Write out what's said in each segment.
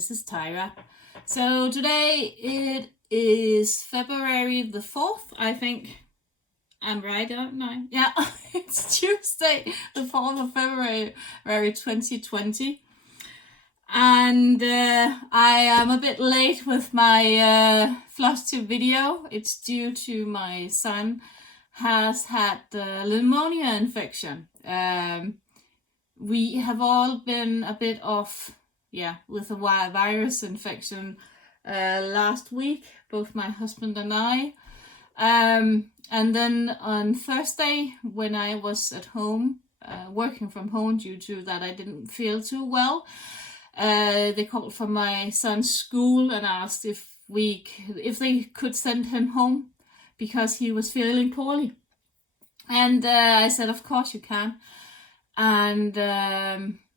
this is Tyra. So today it is February the 4th, I think. I'm right, aren't I? Yeah, it's Tuesday, the 4th of February, 2020. And I am a bit late with my Flosstube video. It's due to my son has had pneumonia infection. We have all been a bit off, with a virus infection last week, both my husband and I. And then on Thursday, when I was at home, working from home due to that I didn't feel too well, they called from my son's school and asked if they could send him home because he was feeling poorly. And I said, of course you can. And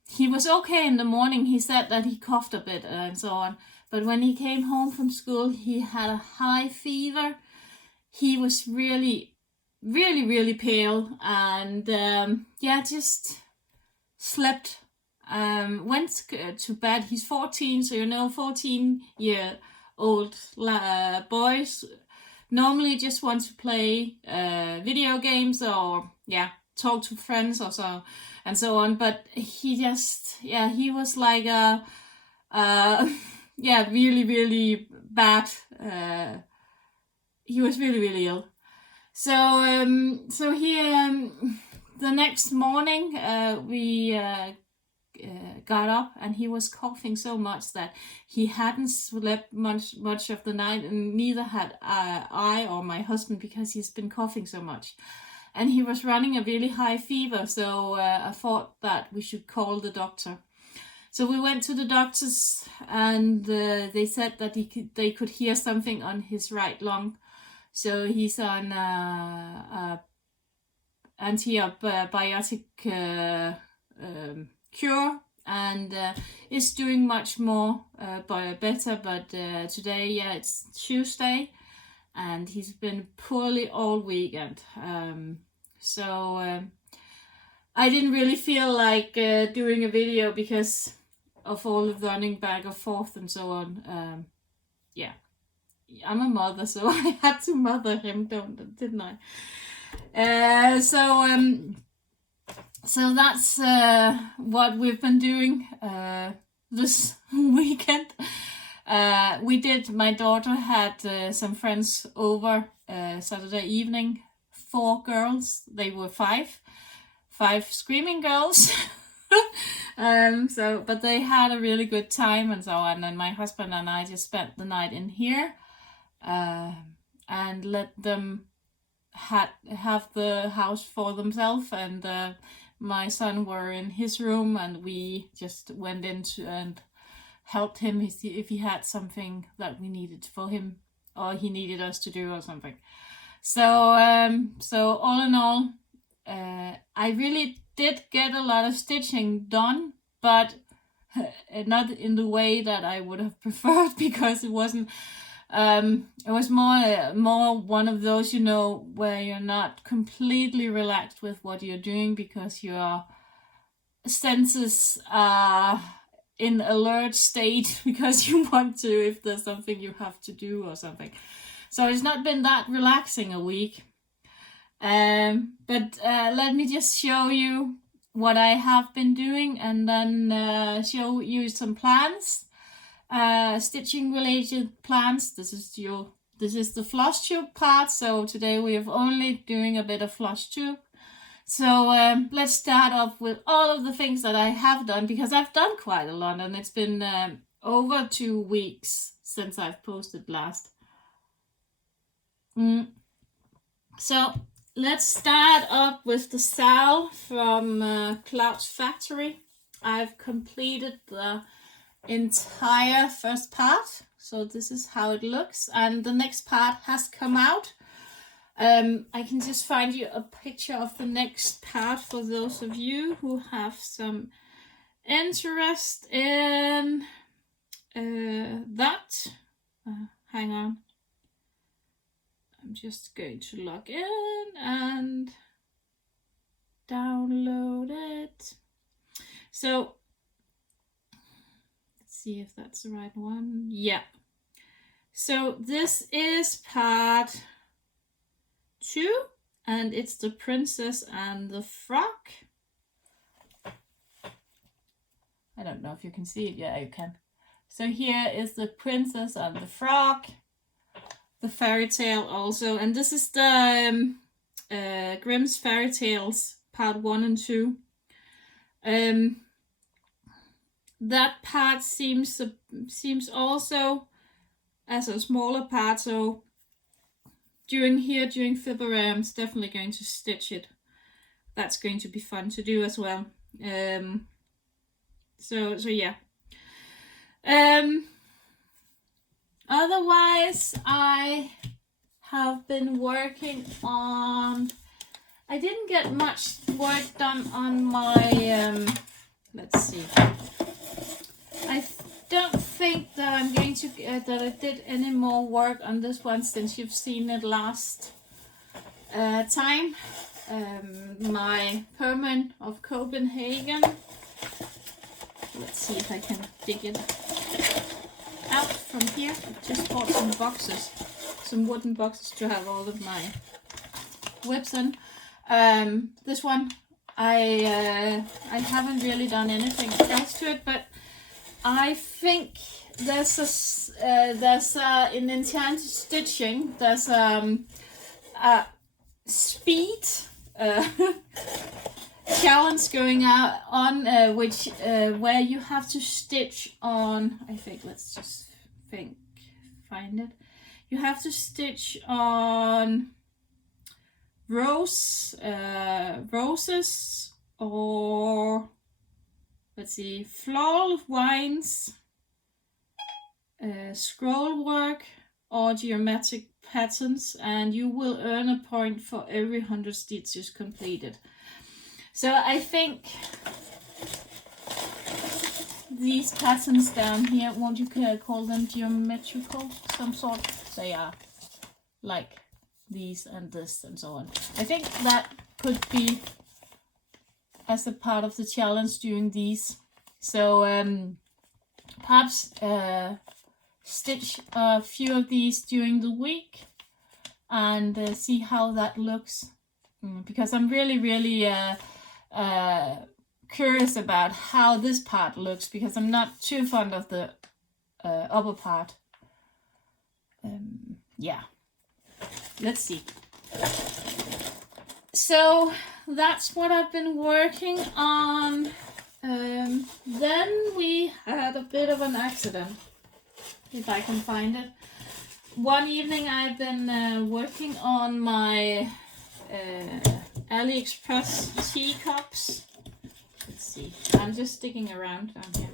he was okay in the morning. He said that he coughed a bit and so on. But when he came home from school, he had a high fever. He was really, really, really pale. And just slept. Went to bed. He's 14, so 14-year-old boys normally just want to play video games or talk to friends or so and so on. But he just he was like really, really bad. He was really, really ill. So he the next morning we got up and he was coughing so much that he hadn't slept much of the night, and neither had I or my husband, because he's been coughing so much, and he was running a really high fever. So I thought that we should call the doctor. So we went to the doctors, and they said that they could hear something on his right lung. So he's on antibiotic cure, and is doing much more better. But today, it's Tuesday, and he's been poorly all weekend. So I didn't really feel like doing a video because of all the running back and forth and so on. I'm a mother, so I had to mother him, didn't I? So that's what we've been doing this weekend. My daughter had some friends over Saturday evening. 4 girls. They were 5 screaming girls. But they had a really good time and so on. And my husband and I just spent the night in here and let them have the house for themselves. And my son were in his room, and we just went into and helped him if he had something that we needed for him, or he needed us to do or something. So all in all, I really did get a lot of stitching done, but not in the way that I would have preferred, because it wasn't. It was more one of those, where you're not completely relaxed with what you're doing, because your senses are in alert state because you want to, if there's something you have to do or something. So it's not been that relaxing a week. But let me just show you what I have been doing, and then show you some plans. Stitching related plans. This is the Flosstube part. So today we are only doing a bit of Flosstube. So let's start off with all of the things that I have done, because I've done quite a lot, and it's been over 2 weeks since I've posted last. So let's start up with the Sal from Cloud's Factory. I've completed the entire first part, so this is how it looks, and the next part has come out. I can just find you a picture of the next part for those of you who have some interest in that. Hang on, I'm just going to log in and download it. So let's see if that's the right one. Yeah. So this is part 2, and it's the princess and the frog. I don't know if you can see it. Yeah, you can. So here is the princess and the frog, the fairy tale also, and this is the Grimm's fairy tales part 1 and 2. That part seems also as a smaller part, so during February I'm definitely going to stitch it. That's going to be fun to do as well. So yeah. Otherwise, I have been working on. I didn't get much work done on my. Let's see. I don't think that I'm going to that I did any more work on this one since you've seen it last time. My Permanent of Copenhagen. Let's see if I can dig it out from here. I just bought some boxes, some wooden boxes to have all of my whips in. This one, I haven't really done anything else to it, but I think there's in enchanted stitching. There's a speed challenge going out on which where you have to stitch on. I think let's just find it. You have to stitch on roses, or let's see, floral vines, scroll work, or geometric patterns, and you will earn a point for every 100 stitches completed. So I think these patterns down here, won't you call them geometrical? Some sort. They are like these and this and so on. I think that could be as a part of the challenge doing these. So perhaps stitch a few of these during the week and see how that looks. Because I'm really curious about how this part looks, because I'm not too fond of the upper part. Yeah, let's see. So that's what I've been working on. Then we had a bit of an accident, if I can find it. One evening I've been working on my AliExpress teacups. Let's see, I'm just sticking around down here.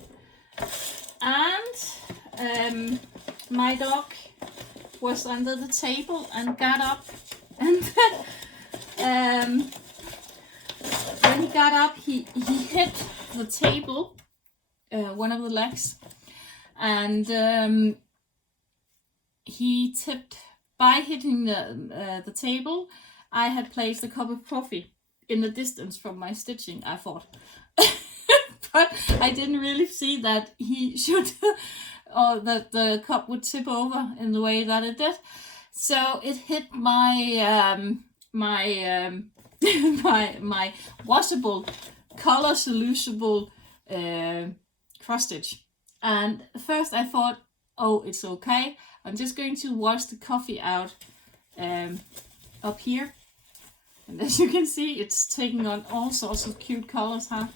And my dog was under the table and got up, and then when he got up, he hit the table, one of the legs, and he tipped. By hitting the table, I had placed a cup of coffee in the distance from my stitching, I thought. But I didn't really see that he should, or that the cup would tip over in the way that it did. So it hit my my washable, color soluble cross stitch. And first I thought, oh, it's okay. I'm just going to wash the coffee out up here. And as you can see, it's taking on all sorts of cute colors, huh?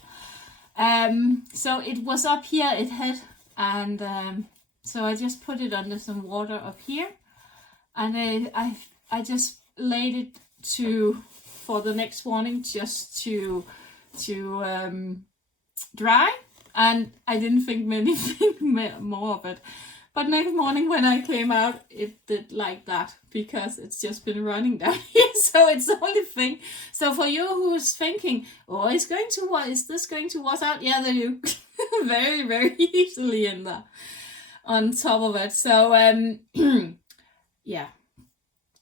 So it was up here, it hit, and so I just put it under some water up here, and I just laid it for the next morning just to dry, and I didn't think anything more of it. But next morning when I came out, it did like that, because it's just been running down here. So it's the only thing. So for you who's thinking, oh, is this going to wash out? Yeah, they do. Very, very easily in there on top of it. So yeah,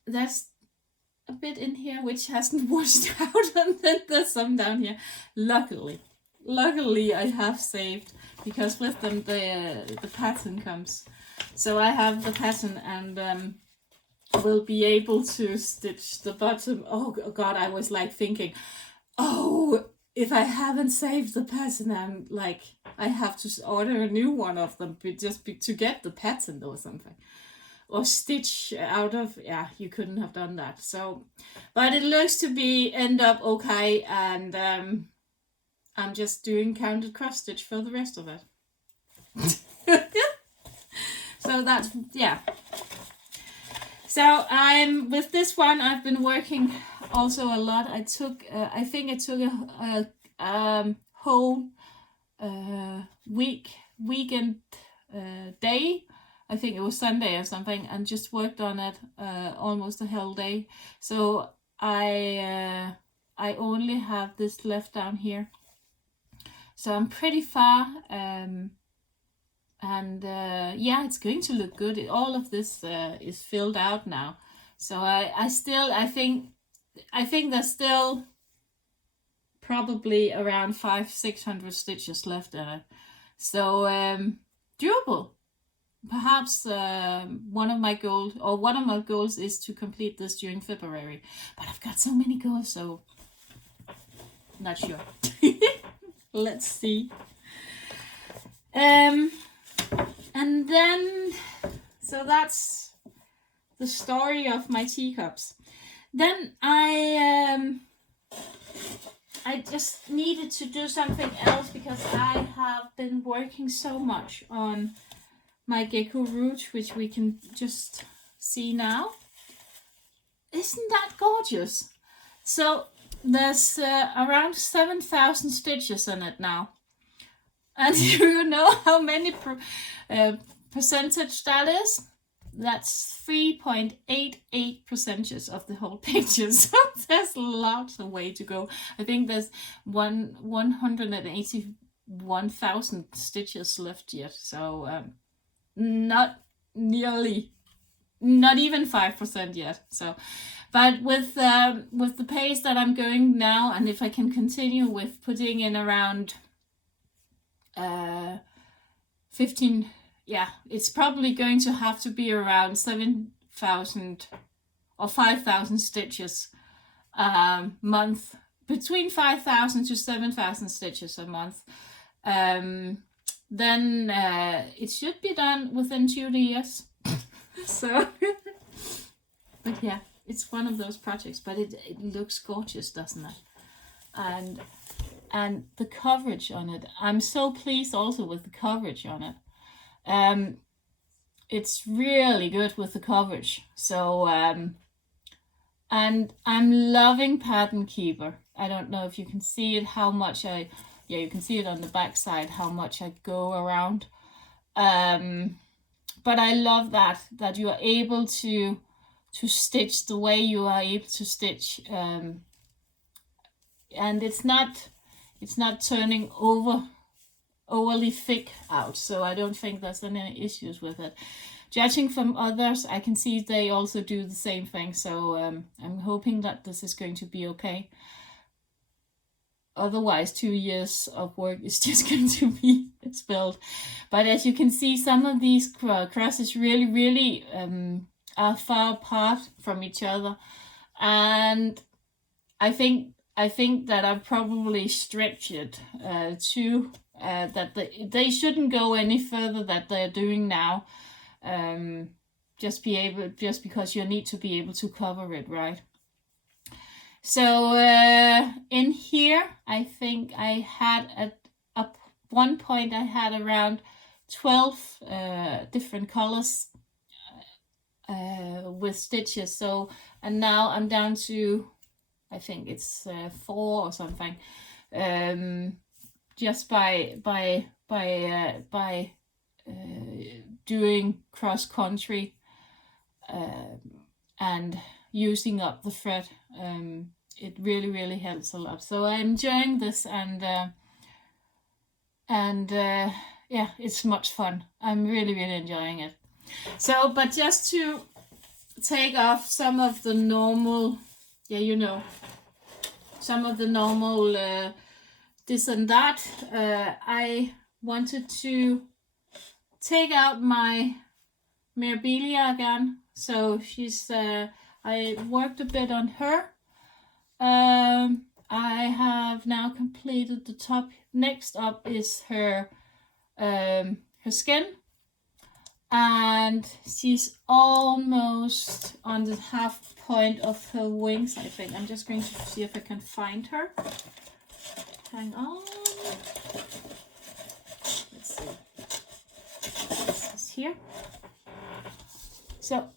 there's a bit in here which hasn't washed out, and then there's some down here. Luckily, luckily I have saved, because with them the pattern comes. So I have the pattern, and will be able to stitch the bottom. Oh god, I was like thinking, oh, if I haven't saved the pattern, I'm like, I have to order a new one of them to get the pattern or something, or stitch out of. Yeah, you couldn't have done that. So, but it looks to be end up okay, and I'm just doing counted cross stitch for the rest of it. So that's, yeah. So I'm with this one. I've been working also a lot. I took, I think I took a whole weekend day. I think it was Sunday or something, and just worked on it almost a whole day. So I only have this left down here. So I'm pretty far. And yeah, it's going to look good. All of this is filled out now. So I think there's still probably around 500-600 stitches left in it. So doable. Perhaps one of my goals is to complete this during February. But I've got so many goals, so not sure. Let's see. And then, so that's the story of my teacups. Then I just needed to do something else, because I have been working so much on my gecko root, which we can just see now. Isn't that gorgeous? So there's around 7,000 stitches in it now. And you know how many percentage that is? That's 3.88% of the whole picture. So there's lots of way to go. I think there's 181,000 stitches left yet. So not even 5% yet. So, but with the pace that I'm going now, and if I can continue with putting in around 15, yeah, it's probably going to have to be around 7,000 or 5,000 stitches a month, between 5,000 to 7,000 stitches a month. Then it should be done within 2 years. So, but yeah, it's one of those projects, but it looks gorgeous, doesn't it? And the coverage on it, I'm so pleased also with the coverage on it. It's really good with the coverage. So, and I'm loving Pattern Keeper. I don't know if you can see it, how much you can see it on the back side, how much I go around. But I love that you are able to stitch the way you are able to stitch. And it's not turning overly thick out, so I don't think there's any issues with it. Judging from others, I can see they also do the same thing, so I'm hoping that this is going to be okay. Otherwise, 2 years of work is just going to be spilled. But as you can see, some of these crosses really are far apart from each other, and I think that I've probably stretched it too. That they shouldn't go any further that they're doing now. Just because you need to be able to cover it, right? So in here, I think I had at one point I had around 12 different colors with stitches. So, and now I'm down to, I think it's 4 or something. Just by doing cross country and using up the thread, it really helps a lot. So I'm enjoying this, and yeah, it's much fun. I'm really enjoying it. So, but just to take off some of the normal, some of the normal this and that, I wanted to take out my Mirabilia again. So I worked a bit on her. I have now completed the top. Next up is her skin, and she's almost on the half point of her wings, I think. I'm just going to see if I can find her. Hang on. Let's see. This is here. So,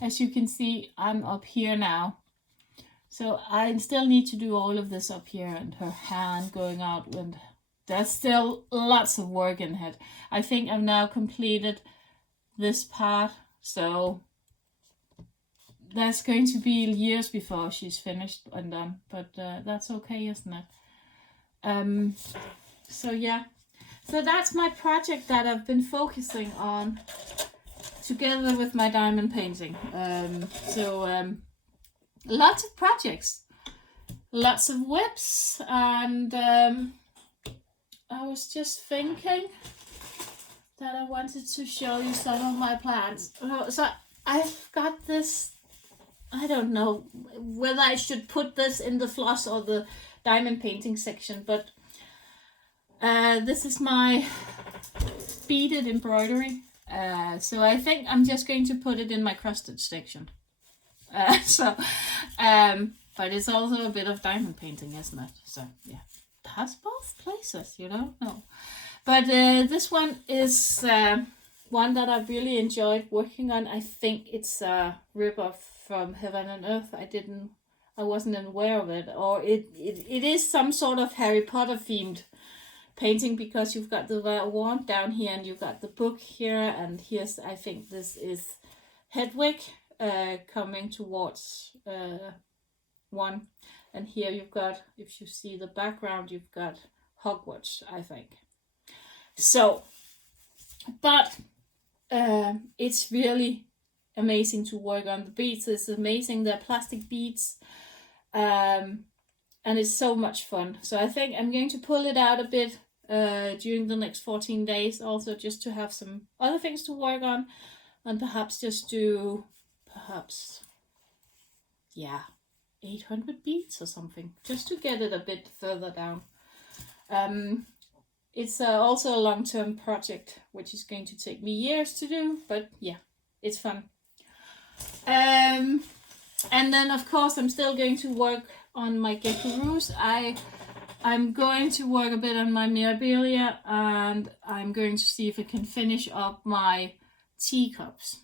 as you can see, I'm up here now. So I still need to do all of this up here, and her hand going out, and there's still lots of work in it. I think I've now completed this part, so that's going to be years before she's finished and done, but that's okay, isn't it? So yeah, so that's my project that I've been focusing on together with my diamond painting. Lots of projects, lots of whips, and I was just thinking that I wanted to show you some of my plants. So I've got this, I don't know whether I should put this in the floss or the diamond painting section, but this is my beaded embroidery. So I think I'm just going to put it in my cross-stitch section. But it's also a bit of diamond painting, isn't it? So yeah, that's both places, you know. No, but this one is one that I've really enjoyed working on. I think it's a rip-off from Heaven and Earth. I wasn't aware of it, or it is some sort of Harry Potter themed painting, because you've got the wand down here and you've got the book here, and here's, I think this is Hedwig coming towards one, and here you've got, if you see the background, you've got Hogwarts, I think. So, but it's really amazing to work on. The beads is amazing. They're plastic beads, and it's so much fun. So I think I'm going to pull it out a bit during the next 14 days, also just to have some other things to work on, and perhaps just do 800 beads or something, just to get it a bit further down. It's also a long-term project, which is going to take me years to do, but yeah, it's fun. And then of course I'm still going to work on my geckoros. I'm going to work a bit on my Mirabilia, and I'm going to see if I can finish up my teacups.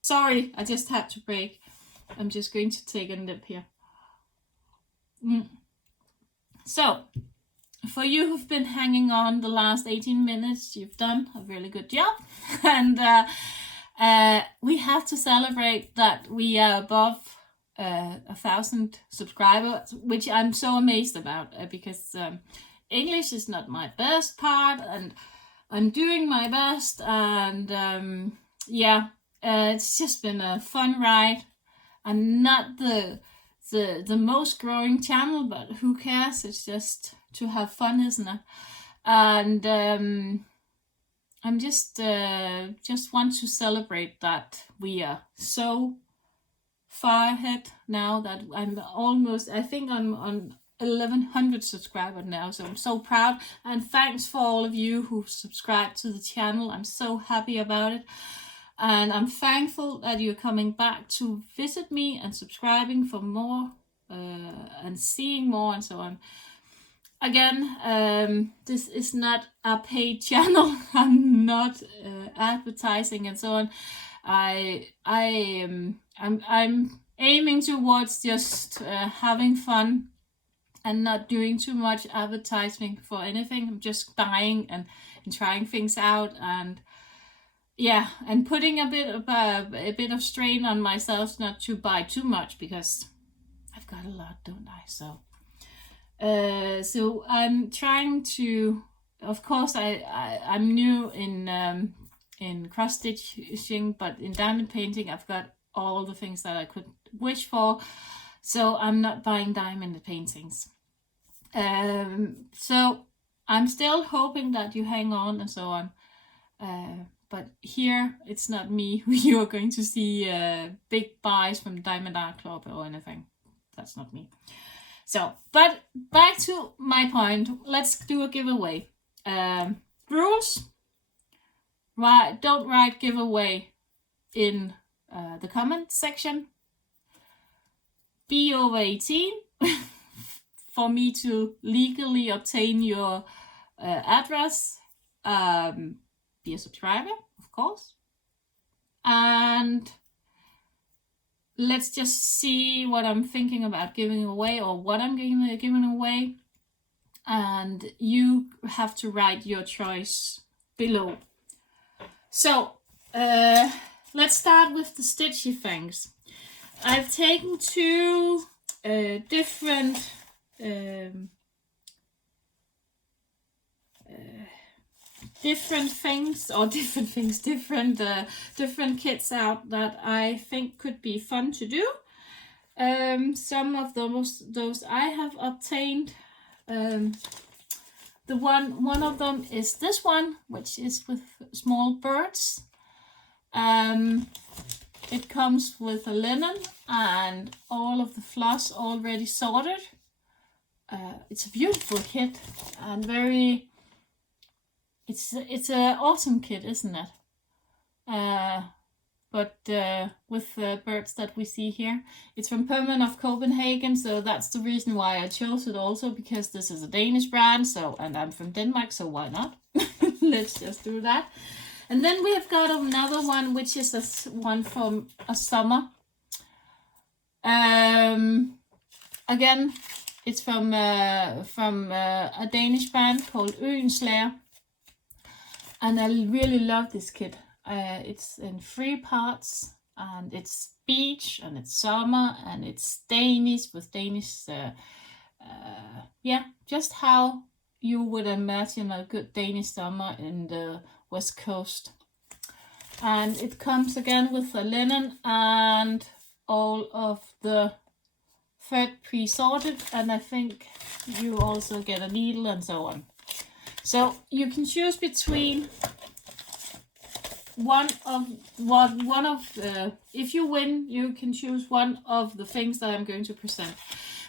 Sorry, I just had to break. I'm just going to take a nip here. So, for you who've been hanging on the last 18 minutes, you've done a really good job. And we have to celebrate that we are above 1,000 subscribers, which I'm so amazed about, because English is not my best part, and I'm doing my best, and it's just been a fun ride. I'm not the most growing channel, but who cares? It's just to have fun, isn't it? And I'm just want to celebrate that we are so far ahead now, that I'm almost, I think I'm on 1,100 subscribers now, so I'm so proud, and thanks for all of you who subscribed to the channel. I'm so happy about it, and I'm thankful that you're coming back to visit me and subscribing for more and seeing more and so on. Again, this is not a paid channel. I'm not advertising and so on. I'm aiming towards just having fun and not doing too much advertising for anything. I'm just buying and trying things out, and yeah, and putting a bit of strain on myself not to buy too much, because I've got a lot, don't I? So I'm trying to, of course, I'm new in cross stitching, but in diamond painting I've got all the things that I could wish for, so I'm not buying diamond paintings. So I'm still hoping that you hang on and so on. But here it's not me who you are going to see big buys from Diamond Art Club or anything. That's not me. So, but back to my point. Let's do a giveaway. Rules. Don't write giveaway in the comment section. Be over 18 for me to legally obtain your address. Be a subscriber, of course. And let's just see what I'm thinking about giving away, or what I'm giving away. And you have to write your choice below. So, let's start with the stitchy things. I've taken two different different kits out that I think could be fun to do. Some of those I have obtained. One of them is this one, which is with small birds. It comes with a linen and all of the floss already sorted. It's a beautiful kit and very. It's an awesome kit, isn't it? But with the birds that we see here, it's from Permanent of Copenhagen, so that's the reason why I chose it also, because this is a Danish brand, and I'm from Denmark, so why not? Let's just do that. And then we have got another one, which is one from a summer. Again, it's from a Danish brand called Øenslager. And I really love this kit. It's in 3 parts, and it's beach, and it's summer, and it's Danish with Danish, just how you would imagine a good Danish summer in the West Coast. And it comes again with a linen and all of the thread pre-sorted, and I think you also get a needle and so on. So you can choose between if you win, you can choose one of the things that I'm going to present.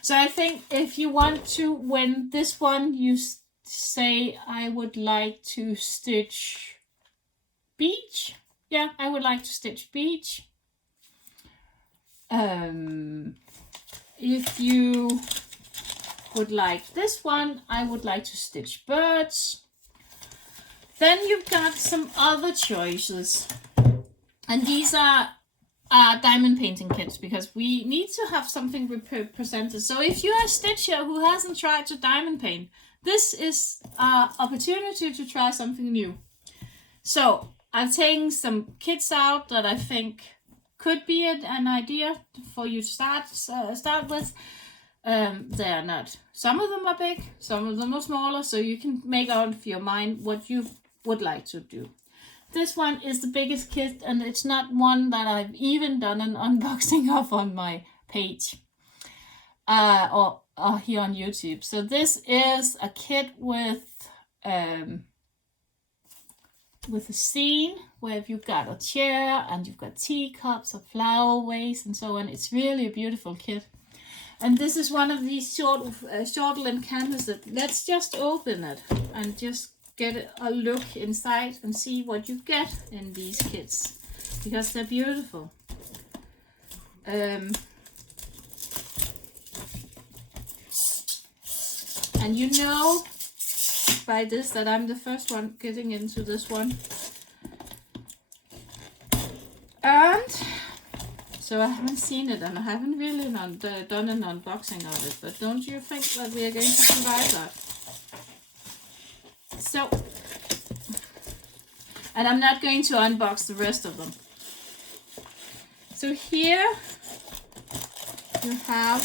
So I think if you want to win this one, you say I would like to stitch beach. Yeah, I would like to stitch beach. If you would like this one, I would like to stitch birds. Then you've got some other choices, and these are diamond painting kits, because we need to have something presented. So if you're a stitcher who hasn't tried to diamond paint, this is an opportunity to try something new. So I've taken some kits out that I think could be an idea for you to start with. They are not. Some of them are big, some of them are smaller, so you can make out of your mind what you would like to do. This one is the biggest kit, and it's not one that I've even done an unboxing of on my page or here on YouTube. So this is a kit with a scene where you've got a chair and you've got teacups, a flower vase, and so on. It's really a beautiful kit. And this is one of these short length canvases. Let's just open it and just get a look inside and see what you get in these kits, because they're beautiful. And you know by this that I'm the first one getting into this one. And so I haven't seen it, and I haven't really done an unboxing of it, but don't you think that we are going to survive that? So, and I'm not going to unbox the rest of them. So here you have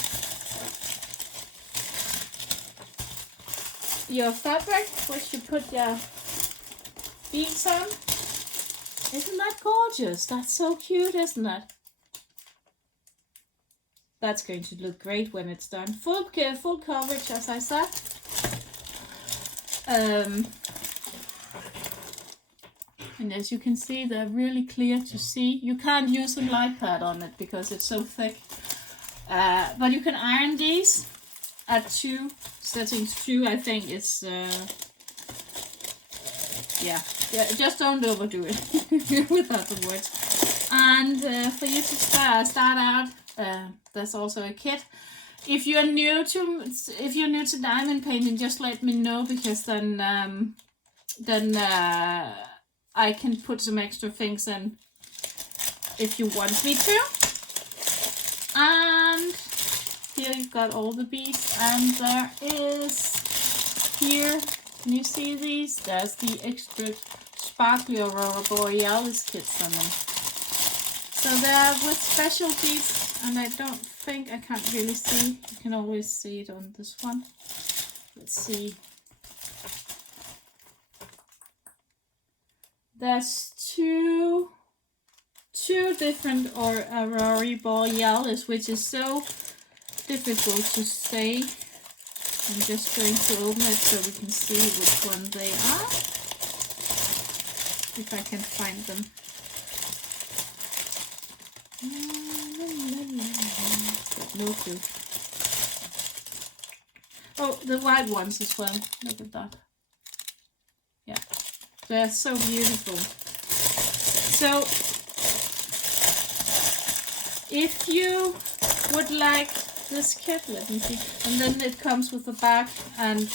your fabric, which you put your beads on. Isn't that gorgeous? That's so cute, isn't it? That's going to look great when it's done. Full coverage, as I said. And as you can see, they're really clear to see. You can't use a light pad on it because it's so thick. But you can iron these at 2 settings. 2, I think, is... yeah, just don't overdo it without the words. And for you to start out, there's also a kit. If you're new to diamond painting, just let me know, because then I can put some extra things in if you want me to. And here you've got all the beads, and there is here. Can you see these? There's the extra sparkly Aurora Borealis kits on them. So they're with special beads, and I don't think, I can't really see. You can always see it on this one. Let's see. There's two different Aurora Borealis, which is so difficult to say. I'm just going to open it so we can see which one they are. If I can find them. No clue. Oh, the white ones as well. Look at that. Yeah, they're so beautiful. So, if you would like this kit, let me see, and then it comes with a bag, and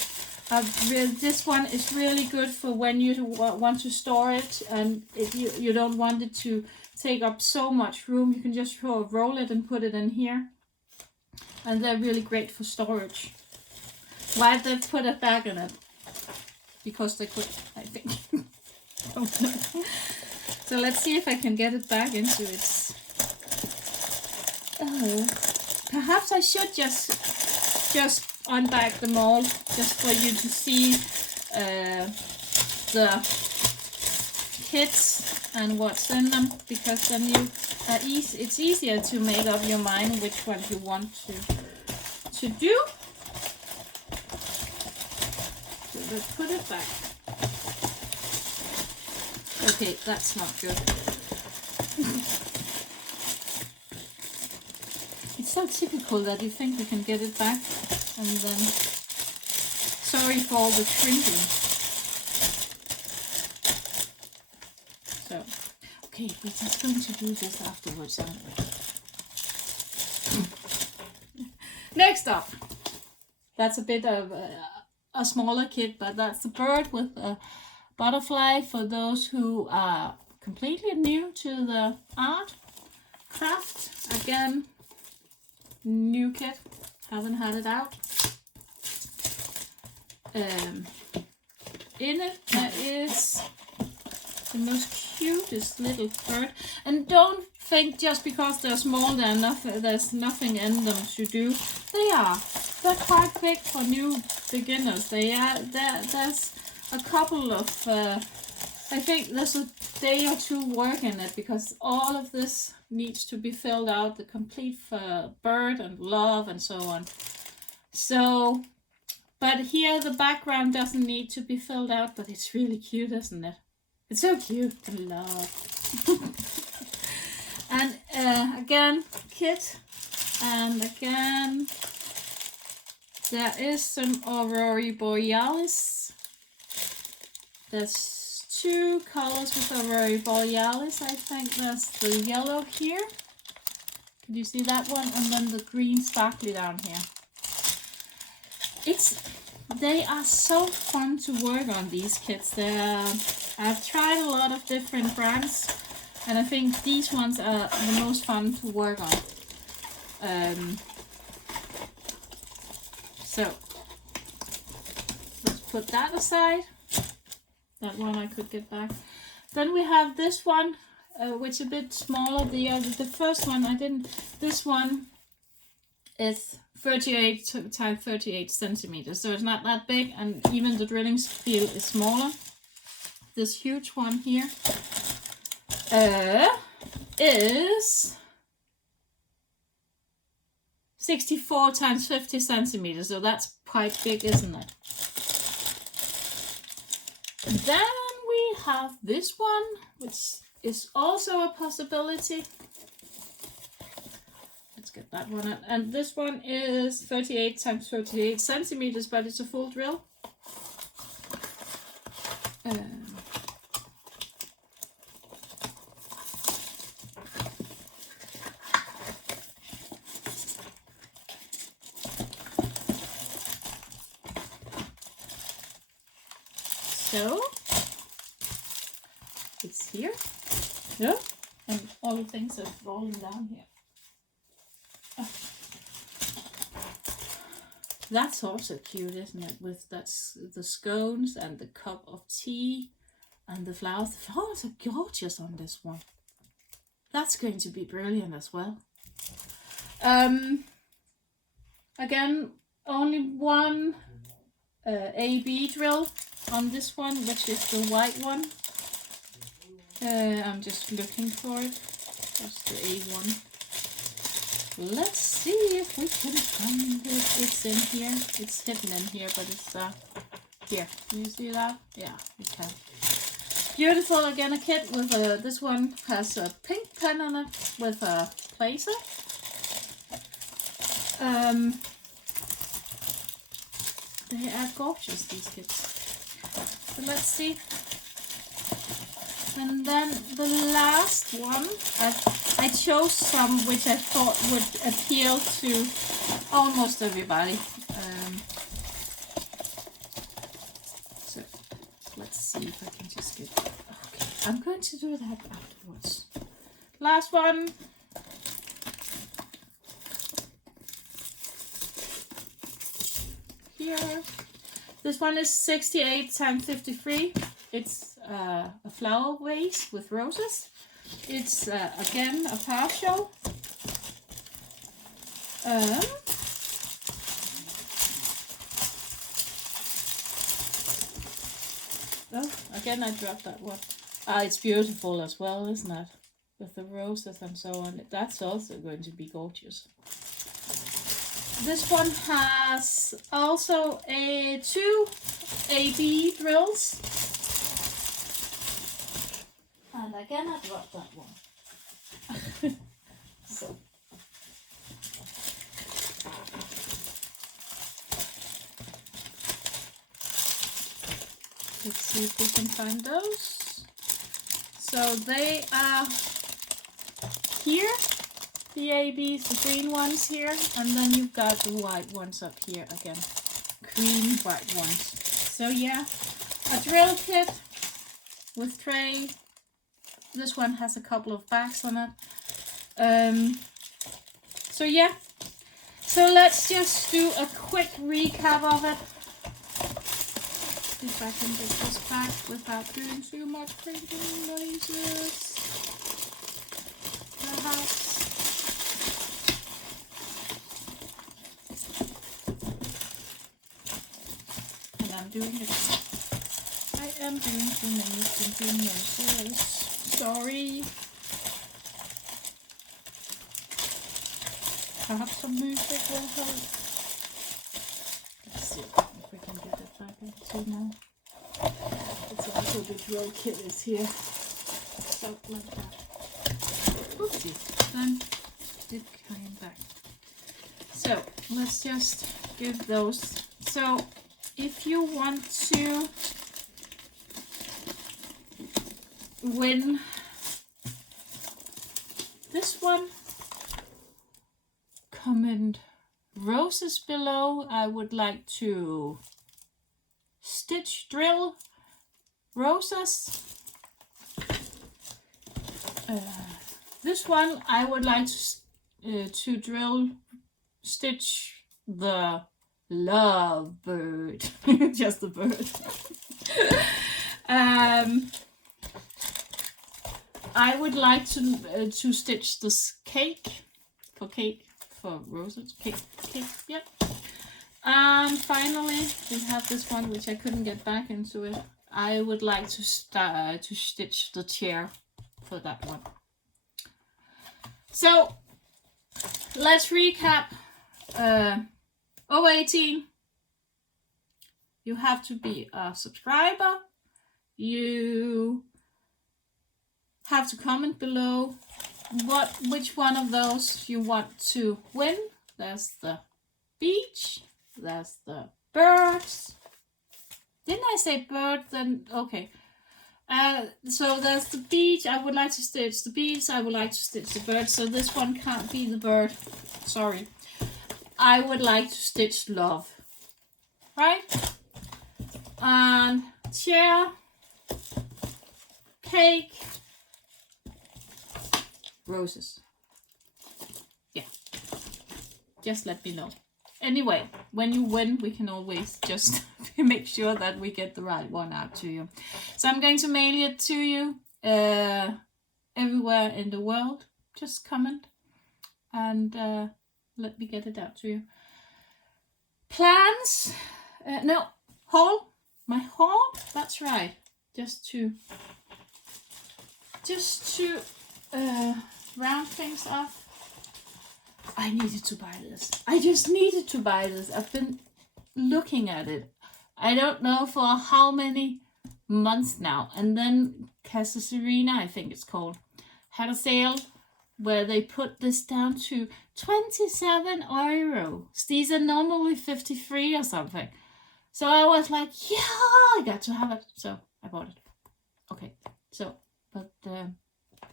this one is really good for when you want to store it, and if you don't want it to take up so much room, you can just roll it and put it in here, and they're really great for storage. Why they put a bag in it? Because they could, I think. Don't know. So let's see if I can get it back into its... perhaps I should just unbag them all, just for you to see the kits and what's in them, because then it's easier to make up your mind which one you want to do. So let's put it back. Okay, that's not good. It's so typical that you think you can get it back, and then sorry for all the shrinking. So, okay, we're just going to do this afterwards, aren't we? Next up, that's a bit of a smaller kit, but that's the bird with a butterfly for those who are completely new to the art craft. Again, new kit, haven't had it out. In it there is the most cutest little bird, and don't think just because they're small there's nothing in them to do. They're quite big for new beginners. There's a couple of I think there's a day or 2 work in it, because all of this needs to be filled out, the complete bird and love and so on. So, but here the background doesn't need to be filled out, but it's really cute, isn't it? It's so cute. I love. And again, kit, and again there is some Aurora Borealis. There's 2 colors with Aurora Borealis. I think there's the yellow here. Can you see that one? And then the green sparkly down here. They are so fun to work on, these kits. I've tried a lot of different brands, and I think these ones are the most fun to work on. So let's put that aside. That one I could get back. Then we have this one, which is a bit smaller. The first one I didn't. This one is 38 times 38 centimeters, so it's not that big, and even the drilling field is smaller. This huge one here is 64 times 50 centimeters, so that's quite big, isn't it? Then we have this one, which is also a possibility. Let's get that one out. And this one is 38 times 38 centimeters, but it's a full drill. So it's here, yeah, and all the things are falling down here. Oh. That's also cute, isn't it? With that's the scones and the cup of tea and the flowers. The flowers are gorgeous on this one. That's going to be brilliant as well. Again, only one AB drill on this one, which is the white one. I'm just looking for it. That's the A1. Let's see if we can find it. It's in here. It's hidden in here, but it's here. Can you see that? Yeah, you can. Beautiful. Again, a kit with a. This one has a pink pen on it with a placer. They are gorgeous, these kits. So let's see. And then the last one, I chose some which I thought would appeal to almost everybody. So let's see if I can just get. Okay, I'm going to do that afterwards. Last one. Here. This one is 68 times 53. It's a flower vase with roses. It's again a partial. Oh, again I dropped that one. It's beautiful as well, isn't it? With the roses and so on. That's also going to be gorgeous. This one has also two AB drills. And again, I dropped that one. So. Let's see if we can find those. So they are here. The ABs, the green ones here. And then you've got the white ones up here again. Cream white ones. So yeah, a drill kit with tray. This one has a couple of bags on it. So yeah. So let's just do a quick recap of it. If I can get this back without doing too much printing noises. Perhaps. And I'm doing it. I am doing too many printing noises. Sorry. Perhaps some music will help. Let's see if we can get it back into now. It's also the drill kit is here. So like that. Oopsie. Then it came back. So let's just give those. So if you want to win this one, comment roses below. I would like to stitch drill roses. This one I would like to drill stitch the love bird. Just the bird. I would like to stitch this cake for roses. Cake, yeah. And finally, we have this one which I couldn't get back into it. I would like to stitch the chair for that one. So let's recap. Over 18. You have to be a subscriber. you have to comment below which one of those you want to win. There's the beach, there's the birds. Didn't I say bird then? Okay. So there's the beach. I would like to stitch the beach. I would like to stitch the bird. So this one can't be the bird. Sorry. I would like to stitch love. Right? And chair, cake, roses. Yeah. Just let me know. Anyway, when you win, we can always just make sure that we get the right one out to you. So I'm going to mail it to you everywhere in the world. Just comment and let me get it out to you. Plans? No, haul. My haul? That's right. Just to round things off. I needed to buy this. I just needed to buy this. I've been looking at it. I don't know for how many months now. And then Casa Serena, I think it's called, had a sale where they put this down to 27 euros. These are normally 53 or something. So I was like, yeah, I got to have it. So I bought it. Okay. So, but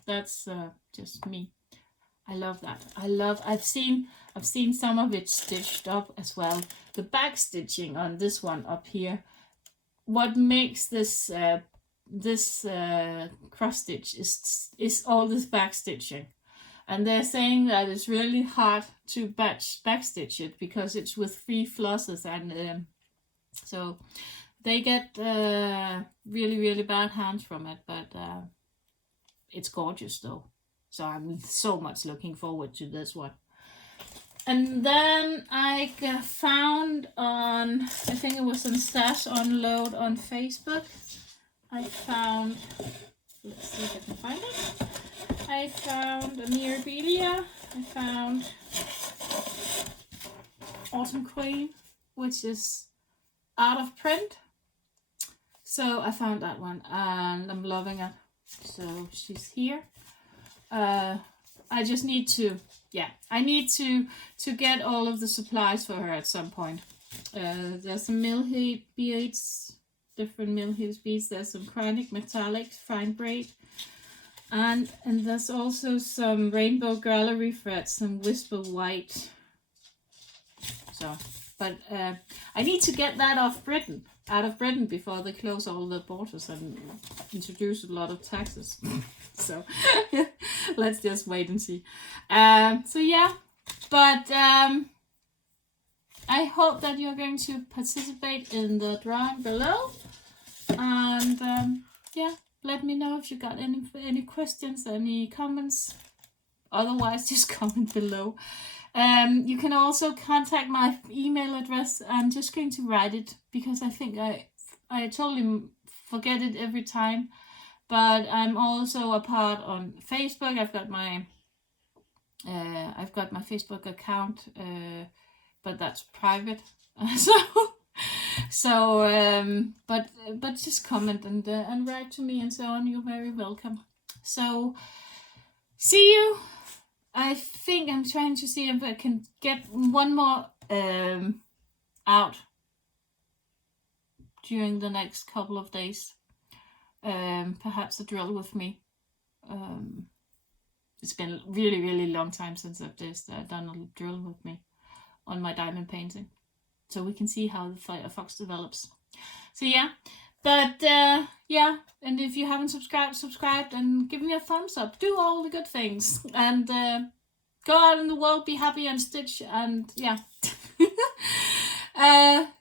that's just me. I love that. I've seen some of it stitched up as well. The back stitching on this one up here. What makes this cross stitch is all this back stitching. And they're saying that it's really hard to back stitch it because it's with 3 flosses, and so they get really, really bad hands from it, but it's gorgeous though. So I'm so much looking forward to this one. And then I found on, I think it was on Stash Unload on Facebook, I found, let's see if I can find it. I found a Mirabilia. I found Autumn Queen, which is out of print. So I found that one and I'm loving it. So she's here. I just need to, I need to get all of the supplies for her at some point. There's some millhead beads, different millhead beads. There's some Chronic Metallic fine braid. And there's also some Rainbow Gallery threads, some Whisper White. So, but I need to get that out of Britain before they close all the borders and introduce a lot of taxes. So let's just wait and see. So yeah, but I hope that you're going to participate in the drawing below, and let me know if you got any questions, any comments. Otherwise, just comment below. You can also contact my email address. I'm just going to write it because I think I totally forget it every time. But I'm also a part on Facebook. I've got my Facebook account, but that's private. But just comment and write to me and so on. You're very welcome. So see you. I think I'm trying to see if I can get one more out during the next couple of days. Perhaps a drill with me. It's been a really, really long time since I've just done a drill with me on my diamond painting. So we can see how the Firefox develops. So yeah, but and if you haven't subscribed and give me a thumbs up. Do all the good things. And go out in the world, be happy and stitch. And yeah.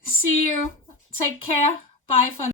See you. Take care. Bye for now.